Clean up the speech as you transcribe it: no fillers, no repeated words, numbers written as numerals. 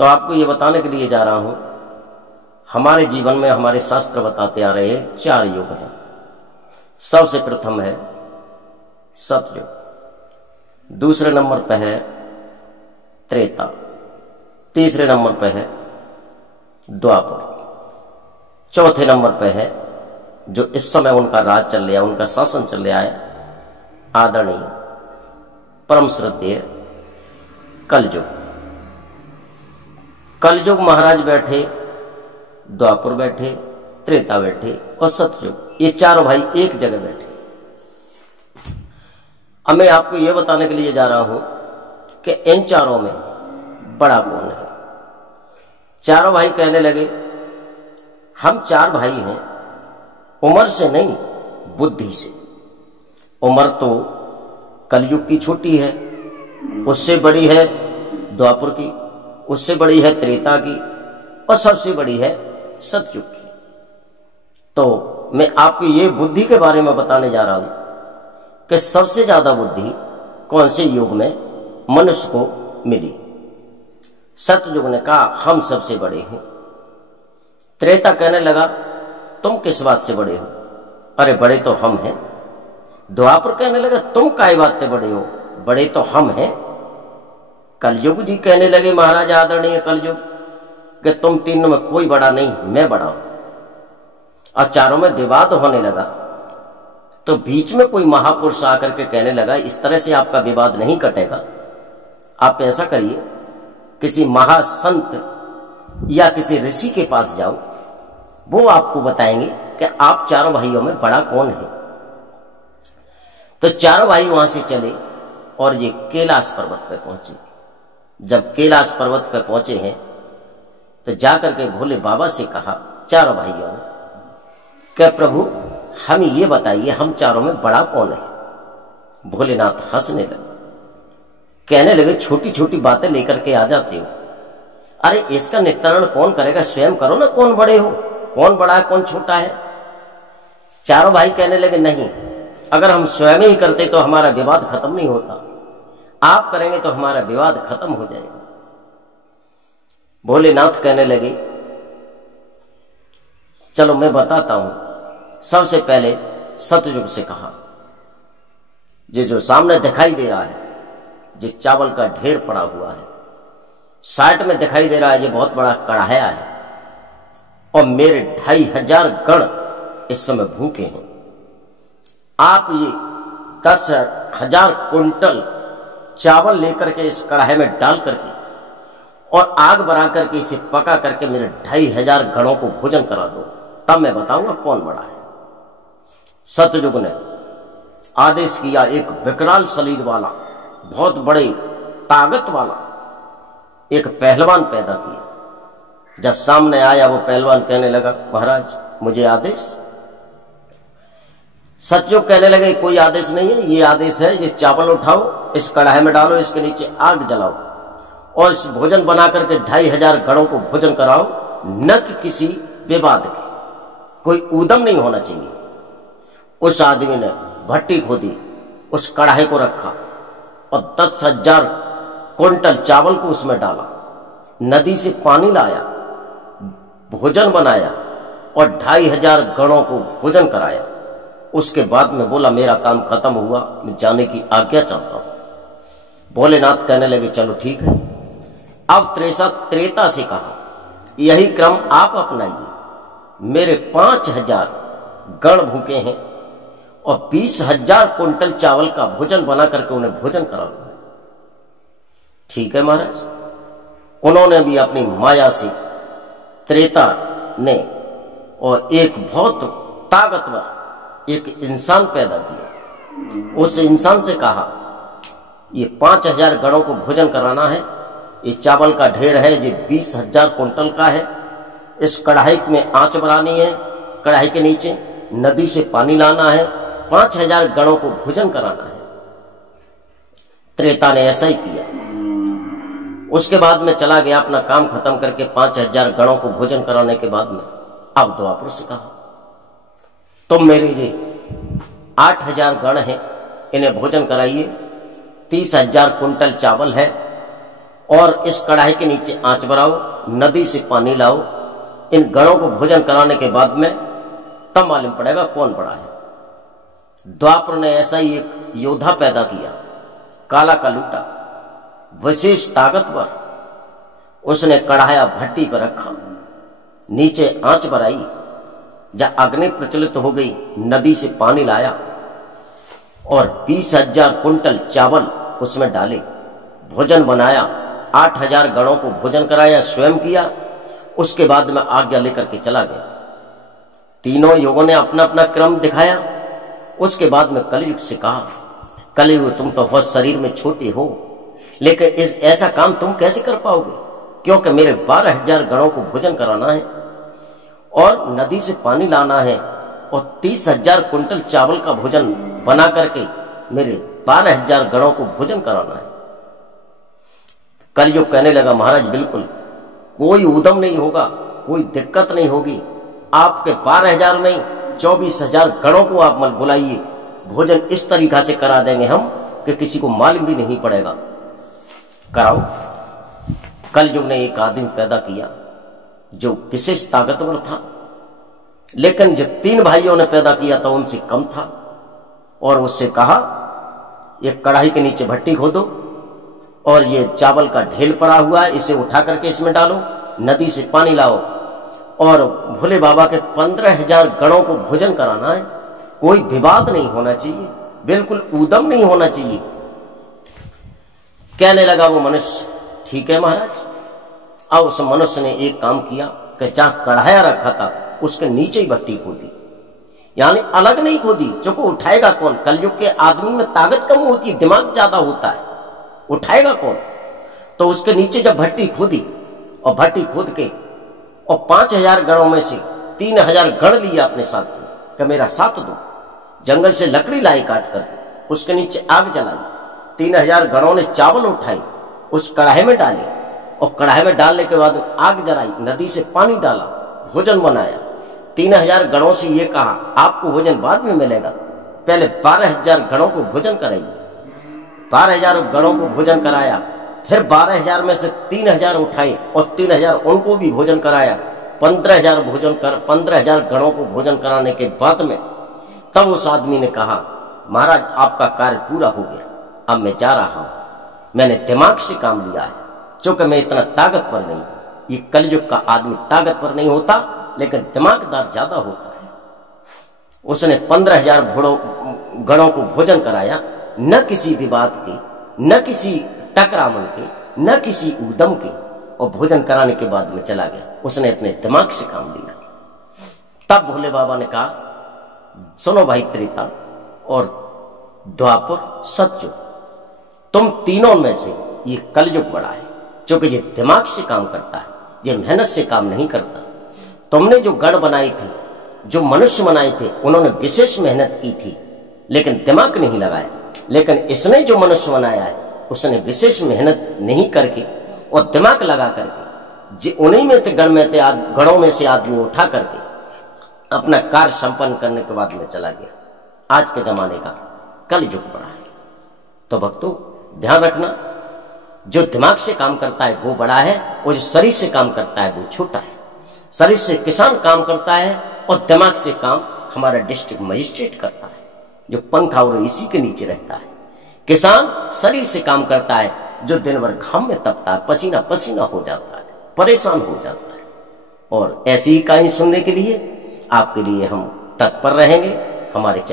तो आपको ये बताने के लिए जा रहा हूं, हमारे जीवन में हमारे शास्त्र बताते आ रहे हैं 4 युग हैं। सबसे प्रथम है सतयुग, दूसरे नंबर पर है त्रेता, तीसरे नंबर पर है द्वापर, चौथे नंबर पर है जो इस समय उनका राज चल रहा है, उनका शासन चल रहा है, आदरणीय परम श्रद्धेय कलयुग। कलयुग महाराज बैठे, द्वापर बैठे, त्रेता बैठे और सतयुग, ये चारों भाई एक जगह बैठे। अब मैं आपको यह बताने के लिए जा रहा हूं कि इन चारों में बड़ा कौन है। चारों भाई कहने लगे, हम 4 भाई हैं, उम्र से नहीं बुद्धि से। उम्र तो कलयुग की छोटी है, उससे बड़ी है द्वापर की, उससे बड़ी है त्रेता की और सबसे बड़ी है सतयुग की। तो मैं आपको ये बुद्धि के बारे में बताने जा रहा हूं कि सबसे ज्यादा बुद्धि कौन से युग में मनुष्य को मिली। सतयुग ने कहा हम सबसे बड़े हैं। त्रेता कहने लगा तुम किस बात से बड़े हो, अरे बड़े तो हम हैं। द्वापर कहने लगा तुम काय बात से बड़े हो, बड़े तो हम हैं। कलयुग जी कहने लगे महाराज आदरणीय कलयुग कि तुम तीनों में कोई बड़ा नहीं, मैं बड़ा हूं। और चारों में विवाद होने लगा तो बीच में कोई महापुरुष आकर के कहने लगा इस तरह से आपका विवाद नहीं कटेगा, आप ऐसा करिए किसी महासंत या किसी ऋषि के पास जाओ, वो आपको बताएंगे कि आप चारों भाइयों में बड़ा कौन है। तो चारों भाई वहां से चले और ये कैलाश पर्वत पे पहुंचे। जब कैलाश पर्वत पे पहुंचे हैं तो जाकर के भोले बाबा से कहा चारों भाइयों ने कि प्रभु हम ये बताइए हम चारों में बड़ा कौन है। भोलेनाथ हंसने लगे, कहने लगे छोटी छोटी बातें लेकर के आ जाते हो, अरे इसका निर्धारण कौन करेगा, स्वयं करो ना, कौन बड़े हो, कौन बड़ा है कौन छोटा है। चारों भाई कहने लगे नहीं, अगर हम स्वयं ही करते तो हमारा विवाद खत्म नहीं होता, आप करेंगे तो हमारा विवाद खत्म हो जाएगा। भोलेनाथ कहने लगे चलो मैं बताता हूं। सबसे पहले सतयुग से कहा, ये जो सामने दिखाई दे रहा है, ये चावल का ढेर पड़ा हुआ है, साइड में दिखाई दे रहा है ये बहुत बड़ा कढ़ाया है, और मेरे 2500 गण इस समय भूखे हैं। आप ये 10,000 कुंटल चावल लेकर के इस कढ़ाई में डाल करके और आग बना करके इसे पका करके मेरे 2500 गणों को भोजन करा दो, तब मैं बताऊंगा कौन बड़ा है। सतयुग ने आदेश किया, एक विकराल शरीर वाला बहुत बड़े ताकत वाला एक पहलवान पैदा किया। जब सामने आया वो पहलवान कहने लगा महाराज मुझे आदेश। सतयुग कहने लगे कोई आदेश नहीं है, ये आदेश है, ये चावल उठाओ, इस कढ़ाई में डालो, इसके नीचे आग जलाओ और इस भोजन बना करके 2500 गणों को भोजन कराओ, न कि किसी विवाद के, कोई ऊधम नहीं होना चाहिए। उस आदमी ने भट्टी खोदी, उस कढ़ाई को रखा और 10,000 कुंटल चावल को उसमें डाला, नदी से पानी लाया, भोजन बनाया और 2500 गणों को भोजन कराया। उसके बाद में बोला मेरा काम खत्म हुआ, मैं जाने की आज्ञा चाहता हूं। भोलेनाथ कहने लगे चलो ठीक है। अब त्रेता से कहा यही क्रम आप अपनाइए, मेरे 5000 गण भूखे हैं और 20,000 कुंटल चावल का भोजन बना करके उन्हें भोजन करा। ठीक है महाराज। उन्होंने भी अपनी माया से त्रेता ने और एक बहुत ताकतवर एक इंसान पैदा किया। उस इंसान से कहा ये 5000 गणों को भोजन कराना है, ये चावल का ढेर है, ये 20,000 कुंटल का है, इस कढ़ाई में आंच बनानी है, कढ़ाई के नीचे नदी से पानी लाना है, 5000 गणों को भोजन कराना है। त्रेता ने ऐसा ही किया। उसके बाद में चला गया अपना काम खत्म करके 5000 गणों को भोजन कराने के बाद में अब द्वापर से कहा तुम मेरे ये 8000 गण हैं, इन्हें भोजन कराइए, 30,000 कुंटल चावल है और इस कढ़ाई के नीचे आंच बढ़ाओ, नदी से पानी लाओ। इन गणों को भोजन कराने के बाद में तब मालूम पड़ेगा कौन बड़ा है। द्वापर ने ऐसा ही एक योद्धा पैदा किया, काला का लूटा, विशेष ताकतवर। उसने कढ़ाया भट्टी पर रखा, नीचे आंच बढ़ाई, जब अग्नि प्रचलित हो गई नदी से पानी लाया और 20,000 कुंटल चावल उसमें डाले, भोजन बनाया, 8,000 गणों को भोजन कराया, स्वयं किया। उसके बाद में आज्ञा लेकर के चला गया। तीनों युगों ने अपना अपना क्रम दिखाया। उसके बाद में कलयुग से कहा, कलयुग तुम तो बहुत शरीर में छोटे हो, लेकिन ऐसा काम तुम कैसे कर पाओगे, क्योंकि मेरे 12,000 गणों को भोजन कराना है और नदी से पानी लाना है और 30,000 कुंटल चावल का भोजन बना करके मेरे 12,000 गणों को भोजन कराना है। कलयुग कहने लगा, महाराज बिल्कुल कोई उद्यम नहीं होगा, कोई दिक्कत नहीं होगी, आपके 12,000 नहीं 24,000 गणों को आप मत बुलाइए, भोजन इस तरीका से करा देंगे हम कि किसी को मालूम भी नहीं पड़ेगा, कराओ। कलयुग ने एक आदमी पैदा किया जो विशेष ताकतवर था, लेकिन जो 3 भाइयों ने पैदा किया था उनसे कम था। और उससे कहा, एक कढ़ाई के नीचे भट्टी खोदो और ये चावल का ढेल पड़ा हुआ है, इसे उठा करके इसमें डालो, नदी से पानी लाओ और भोले बाबा के 15,000 गणों को भोजन कराना है। कोई विवाद नहीं होना चाहिए, बिल्कुल उद्यम नहीं होना चाहिए। कहने लगा वो मनुष्य, ठीक है महाराज। अब उस मनुष्य ने एक काम किया कि जहां कढ़ाया रखा था उसके नीचे ही भट्टी खोदी, यानी अलग नहीं खोदी। जो को उठाएगा कौन? कलयुग के आदमी में ताकत कम होती है, दिमाग ज्यादा होता है, उठाएगा कौन? तो उसके नीचे जब भट्टी खोदी और भट्टी खोद के और 5,000 गणों में से 3,000 गण लिया अपने साथ में कि मेरा साथ दो, जंगल से लकड़ी लाई काट करके उसके नीचे आग जलाई। 3,000 गणों ने चावल उठाए, उस कढ़ाई में डाले और कढ़ाई में डालने के बाद आग जलाई, नदी से पानी डाला, भोजन बनाया। 3,000 गणों से ये कहा, आपको भोजन बाद में मिलेगा, पहले 12,000 गणों को भोजन कराइए। 12,000 गणों को भोजन कराया, फिर 12,000 में से 3,000 उठाए और 3,000 उनको भी भोजन कराया। 15,000 गणों को भोजन कराने के बाद में तब उस आदमी ने कहा, महाराज आपका कार्य पूरा हो गया, अब मैं जा रहा हूं, मैंने दिमाग से काम लिया है, क्योंकि मैं इतना ताकतवर नहीं हूं। ये कलयुग का आदमी ताकतवर नहीं होता, लेकिन दिमागदार ज्यादा होता है। उसने 15,000 गणों को भोजन कराया, न किसी विवाद के, न किसी टकराव के, न किसी उद्यम के, और भोजन कराने के बाद में चला गया। उसने अपने दिमाग से काम लिया। तब भोले बाबा ने कहा, सुनो भाई त्रेता और द्वापर सतयुग, तुम तीनों में से ये कलयुग बड़ा है, क्योंकि ये दिमाग से काम करता है, ये मेहनत से काम नहीं करता। तुमने जो गण बनाए थे, जो मनुष्य बनाए थे, उन्होंने विशेष मेहनत की थी, लेकिन दिमाग नहीं लगाया। लेकिन इसने जो मनुष्य बनाया है, उसने विशेष मेहनत नहीं करके और दिमाग लगा करके उन्हीं में थे, गणों में से आदमी उठा करके अपना कार्य संपन्न करने के बाद में चला गया। आज के जमाने का कलयुग बड़ा है। तो भक्तों ध्यान रखना, जो दिमाग से काम करता है वो बड़ा है, और जो शरीर से काम करता है वो छोटा है। शरीर से किसान काम करता है और दिमाग से काम हमारा डिस्ट्रिक्ट मजिस्ट्रेट करता है, जो पंखा और एसी के नीचे रहता है। किसान शरीर से काम करता है, जो दिन भर घाम में तपता है, पसीना पसीना हो जाता है, परेशान हो जाता है। और ऐसी ही कहानी सुनने के लिए आपके लिए हम तत्पर रहेंगे। हमारे